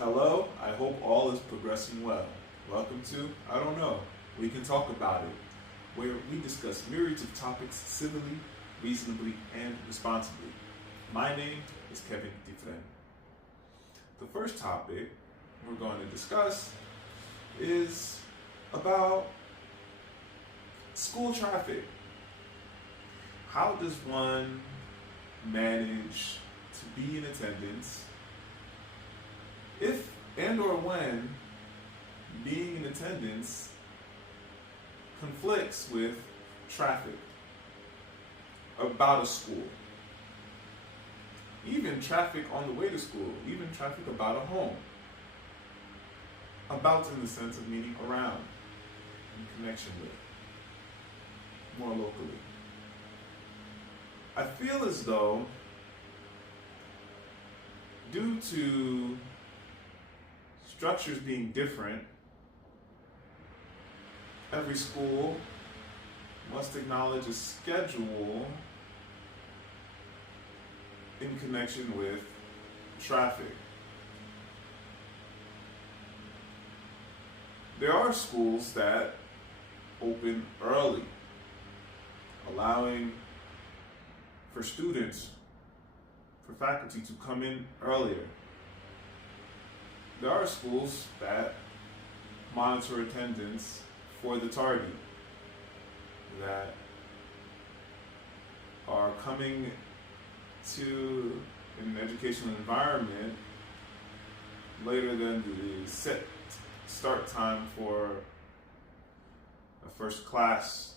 Hello, I hope all is progressing well. Welcome to I Don't Know, We Can Talk About It, where we discuss myriads of topics civilly, reasonably, and responsibly. My name is Kevin Dufresne. The first topic we're going to discuss is about school traffic. How does one manage to be in attendance if and or when being in attendance conflicts with traffic about a school? Even traffic on the way to school, even traffic about a home. About in the sense of meaning around, in connection with, more locally. I feel as though, due to structures being different, every school must acknowledge a schedule in connection with traffic. There are schools that open early, allowing for students, for faculty to come in earlier. There are schools that monitor attendance for the tardy, that are coming to an educational environment later than the set start time for a first class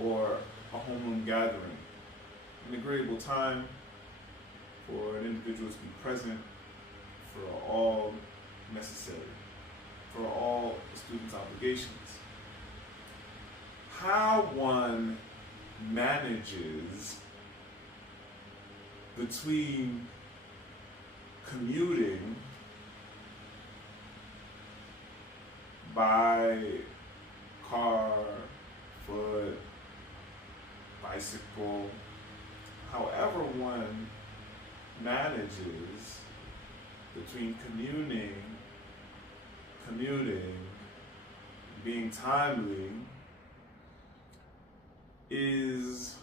or a homeroom gathering. An agreeable time for an individual to be present for all necessary, for all the student's obligations. How one manages between commuting by car, foot, bicycle, however one manages between commuting, being timely, is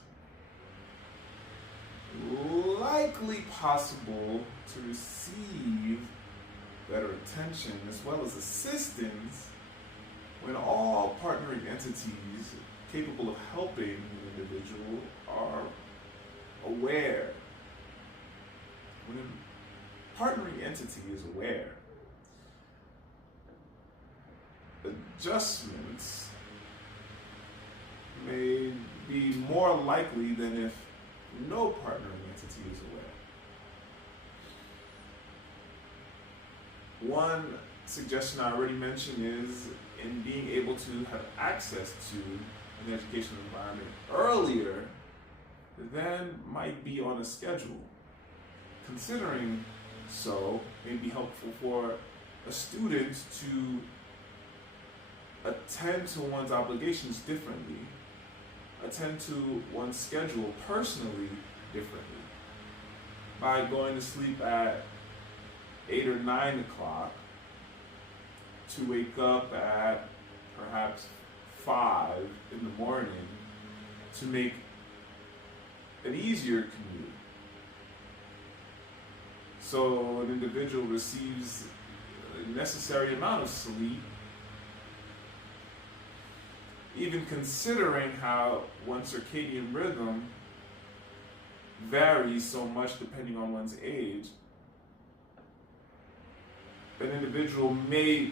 likely possible to receive better attention as well as assistance when all partnering entities capable of helping an individual are aware. When a partnering entity is aware, adjustments may be more likely than if no partnering entity is aware. One suggestion I already mentioned is in being able to have access to an educational environment earlier than might be on a schedule. Considering so may be helpful for a student to attend to one's obligations differently, attend to one's schedule personally differently. By going to sleep at 8 or 9 o'clock, to wake up at perhaps 5 in the morning to make an easier commute. So an individual receives a necessary amount of sleep, even considering how one's circadian rhythm varies so much depending on one's age. An individual may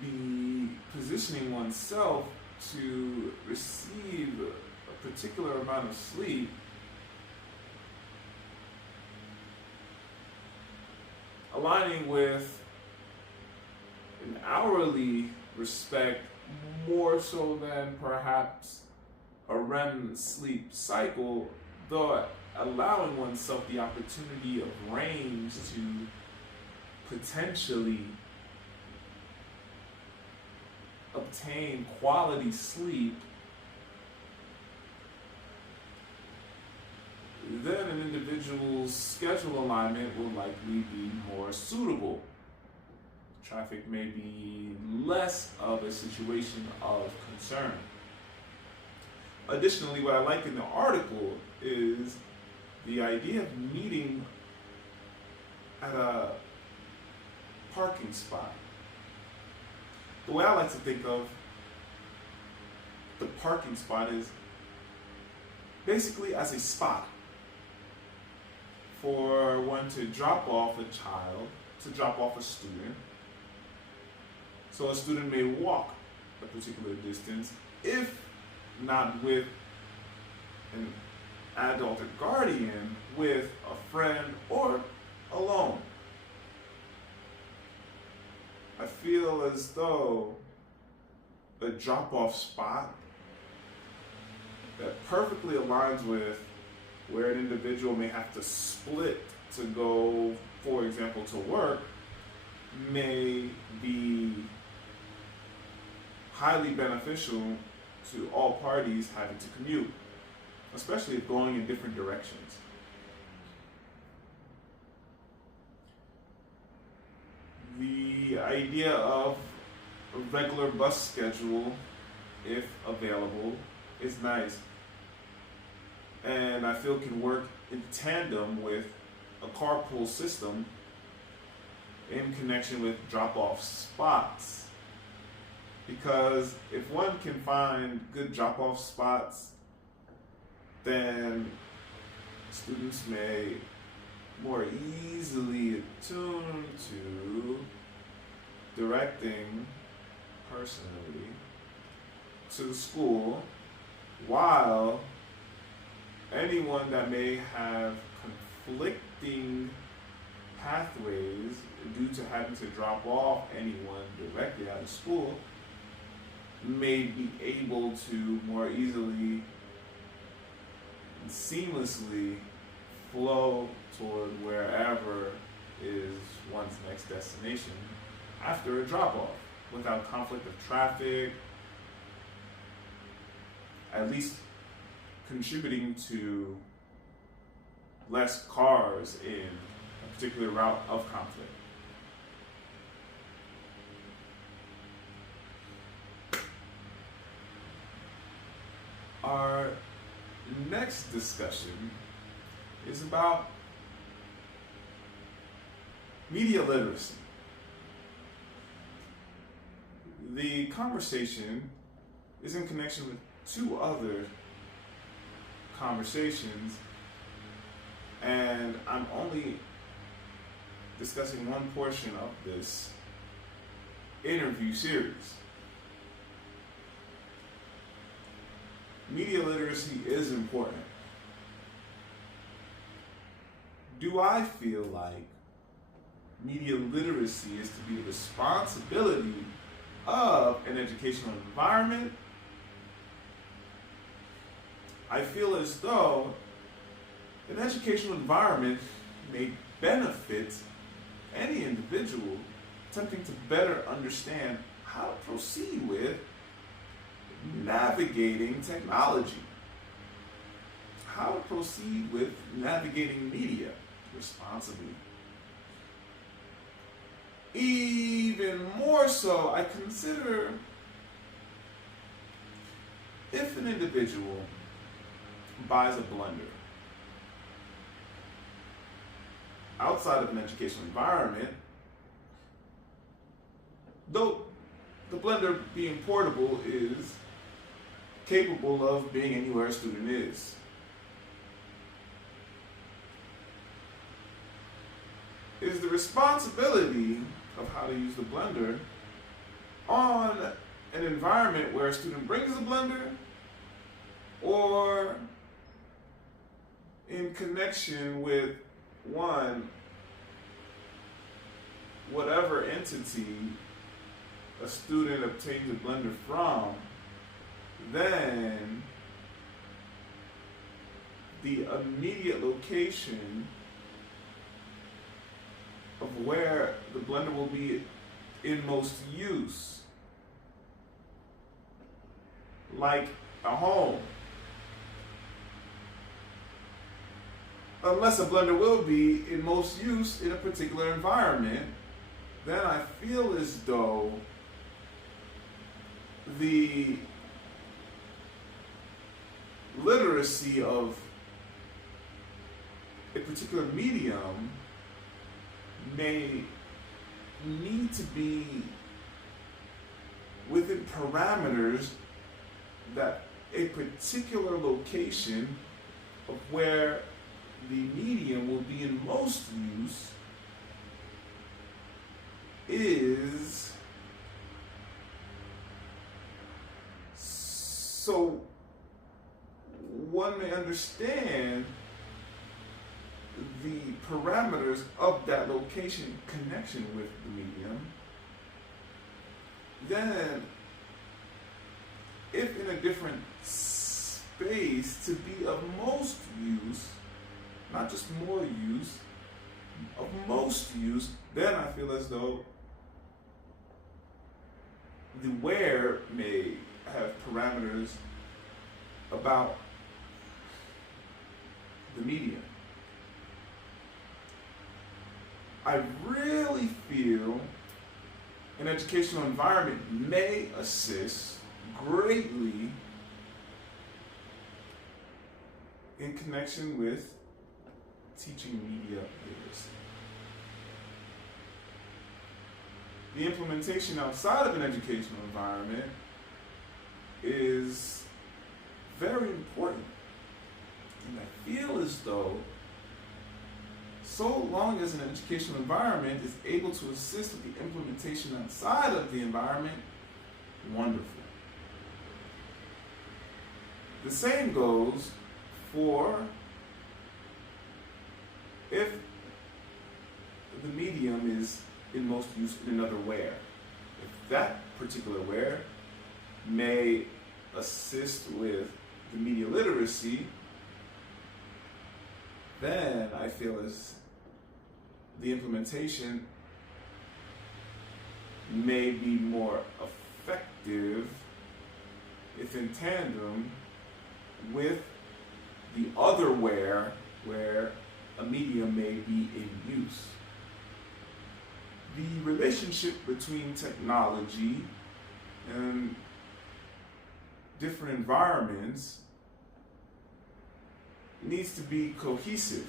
be positioning oneself to receive a particular amount of sleep aligning with an hourly respect more so than perhaps a REM sleep cycle, though allowing oneself the opportunity of range to potentially obtain quality sleep, then an individual's schedule alignment will likely be more more suitable. Traffic may be less of a situation of concern. Additionally, what I like in the article is the idea of meeting at a parking spot. The way I like to think of the parking spot is basically as a spot for one to drop off a child, to drop off a student. So a student may walk a particular distance, if not with an adult or guardian, with a friend or alone. I feel as though a drop-off spot that perfectly aligns with where an individual may have to split to go, for example, to work, may be highly beneficial to all parties having to commute, especially if going in different directions. The idea of a regular bus schedule, if available, is nice, and I feel can work in tandem with a carpool system in connection with drop-off spots. Because if one can find good drop-off spots, then students may more easily attune to directing personally to the school, while anyone that may have conflicting pathways due to having to drop off anyone directly out of school may be able to more easily and seamlessly flow toward wherever is one's next destination after a drop-off without conflict of traffic, at least contributing to less cars in a particular route of conflict. Our next discussion is about media literacy. The conversation is in connection with two other conversations, and I'm only discussing one portion of this interview series. Media literacy is important. Do I feel like media literacy is to be the responsibility of an educational environment? I feel as though an educational environment may benefit any individual attempting to better understand how to proceed with navigating technology, how to proceed with navigating media responsibly. Even more so, I consider if an individual buys a blender outside of an educational environment, though the blender being portable is capable of being anywhere a student is. Is the responsibility of how to use the blender on an environment where a student brings a blender, or in connection with whatever entity a student obtains a blender from, then the immediate location of where the blender will be in most use, like a home, unless a blender will be in most use in a particular environment, then I feel as though the literacy of a particular medium may need to be within parameters that a particular location of where the medium will be in most use is so one may understand the parameters of that location connection with the medium. Then, if in a different space, to be of most use, not just more use, of most use, then I feel as though the where may have parameters about the medium. I really feel an educational environment may assist greatly in connection with teaching media literacy. The implementation outside of an educational environment is very important. And I feel as though so long as an educational environment is able to assist with the implementation outside of the environment, wonderful. The same goes for if the medium is in most use in another where. If that particular where may assist with the media literacy, then I feel as the implementation may be more effective if in tandem with the other where a medium may be in use. The relationship between technology and different environments needs to be cohesive.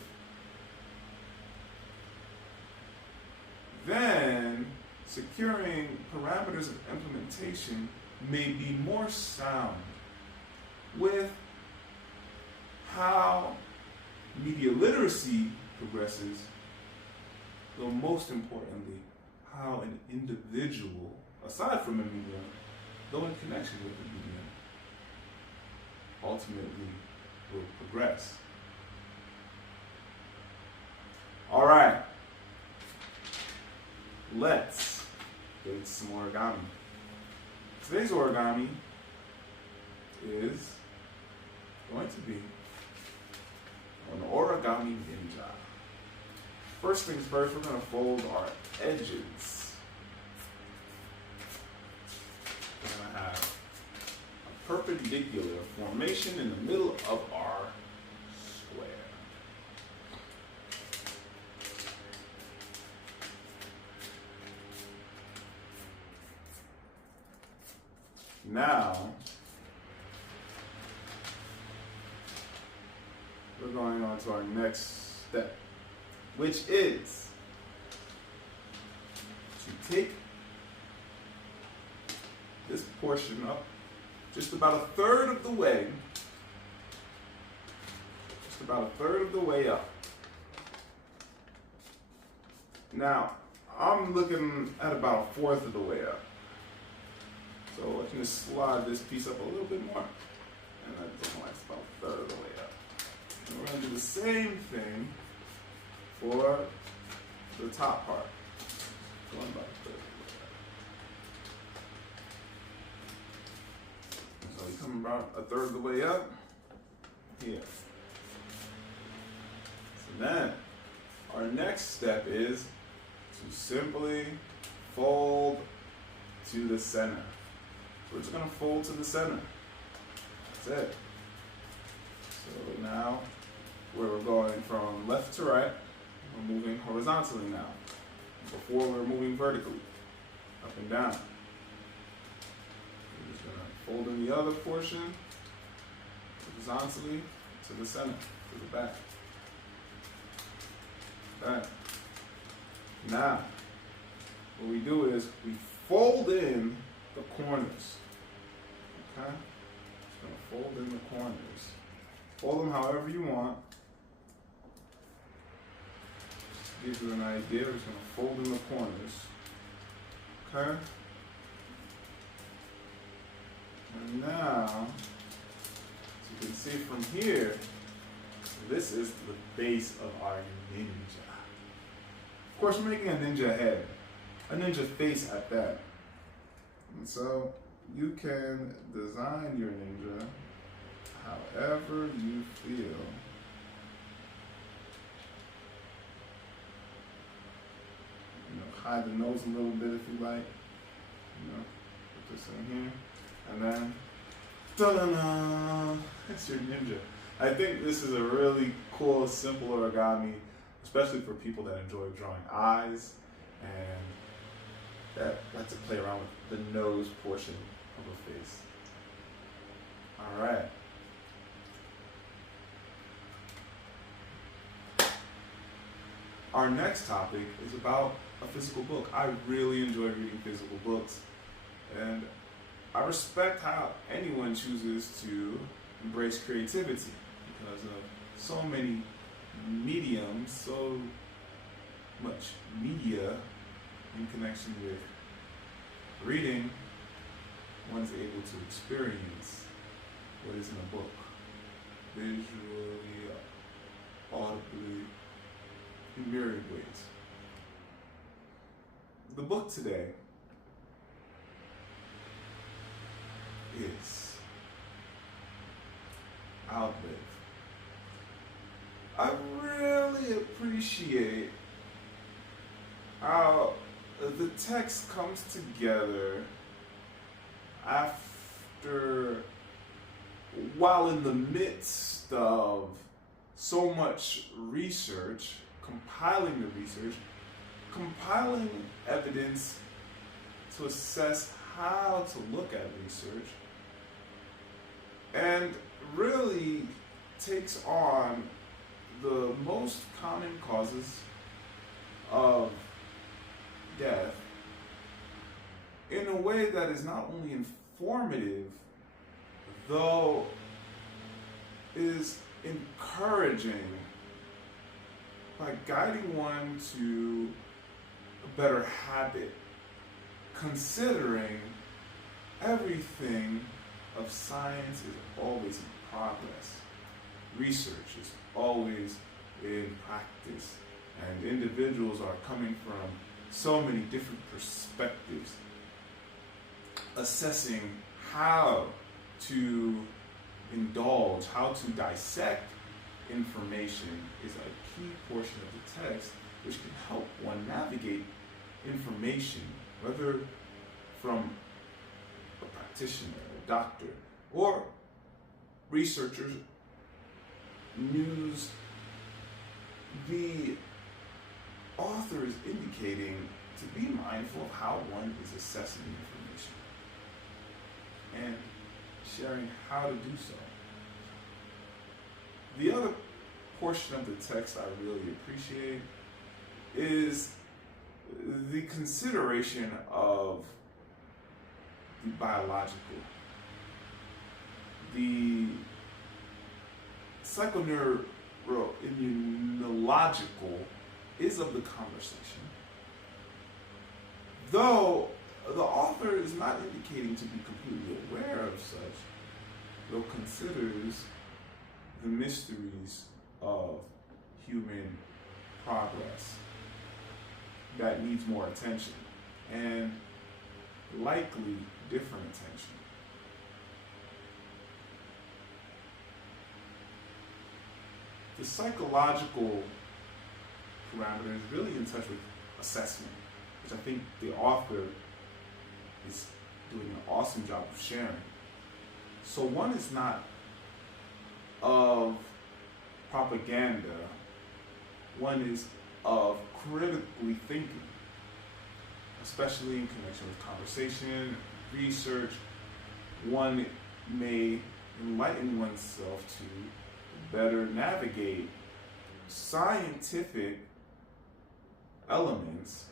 Then securing parameters of implementation may be more sound with how media literacy progresses, though most importantly, how an individual, aside from a medium, though in connection with the medium, ultimately will progress. All right, let's get into some origami. Today's origami is going to be an origami ninja. First things first, we're going to fold our edges. We're going to have a perpendicular formation in the middle of our square. Now, we're going on to our next step, which is to take this portion up just about a third of the way, up. Now, I'm looking at about a fourth of the way up. So I can just slide this piece up a little bit more, and that's about a third of the way up. And we're going to do the same thing for the top part. Going about a third of the way up. So we come about a third of the way up here. So then our next step is to simply fold to the center. We're just going to fold to the center. That's it. So now where we're going from left to right. We're moving horizontally now. Before we were moving vertically, up and down. We're just going to fold in the other portion horizontally to the center, to the back. Okay. Now, what we do is we fold in the corners. Okay? Just going to fold in the corners. Fold them however you want. Gives you an idea. We're just going to fold in the corners. Okay? And now, as you can see from here, this is the base of our ninja. Of course, we're making a ninja head, a ninja face at that. And so, you can design your ninja however you feel. Hide the nose a little bit if you like. Put this in here. And then, ta-da-da! That's your ninja. I think this is a really cool, simple origami, especially for people that enjoy drawing eyes and that like to play around with the nose portion of a face. All right. Our next topic is about a physical book. I really enjoy reading physical books, and I respect how anyone chooses to embrace creativity because of so many mediums, so much media in connection with reading. One's able to experience what is in a book, visually, audibly, in myriad ways. The book today is Outlive. I really appreciate how the text comes together while in the midst of so much research, compiling the research, compiling evidence to assess how to look at research, and really takes on the most common causes of death in a way that is not only informative, though is encouraging by guiding one to a better habit, considering everything of science is always in progress. Research is always in practice, and individuals are coming from so many different perspectives, assessing how to indulge, how to dissect information is a key portion of the text, which can help one navigate information, whether from a practitioner, a doctor, or researchers, news. The author is indicating to be mindful of how one is assessing information and sharing how to do so. The other portion of the text I really appreciate is the consideration of the biological, the psychoneuroimmunological is of the conversation, though the author is not indicating to be completely aware of such, though considers the mysteries of human progress that needs more attention, and likely different attention. The psychological parameter is really in touch with assessment, which I think the author is doing an awesome job of sharing. So one is not of propaganda. One is of critically thinking, especially in connection with conversation, research. One may enlighten oneself to better navigate scientific elements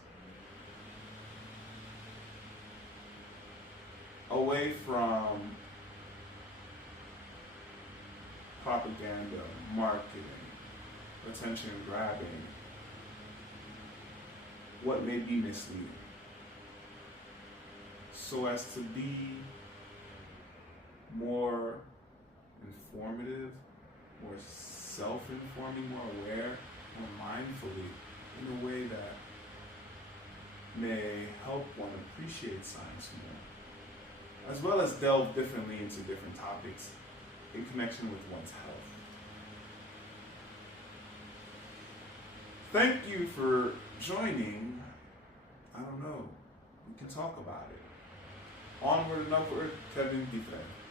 away from propaganda, marketing, attention grabbing, what may be misleading, so as to be more informative, more self-informing, more aware, more mindfully, in a way that may help one appreciate science more, as well as delve differently into different topics in connection with one's health. Thank you for joining. I don't know, we can talk about it. Onward and Upward, Dufresne.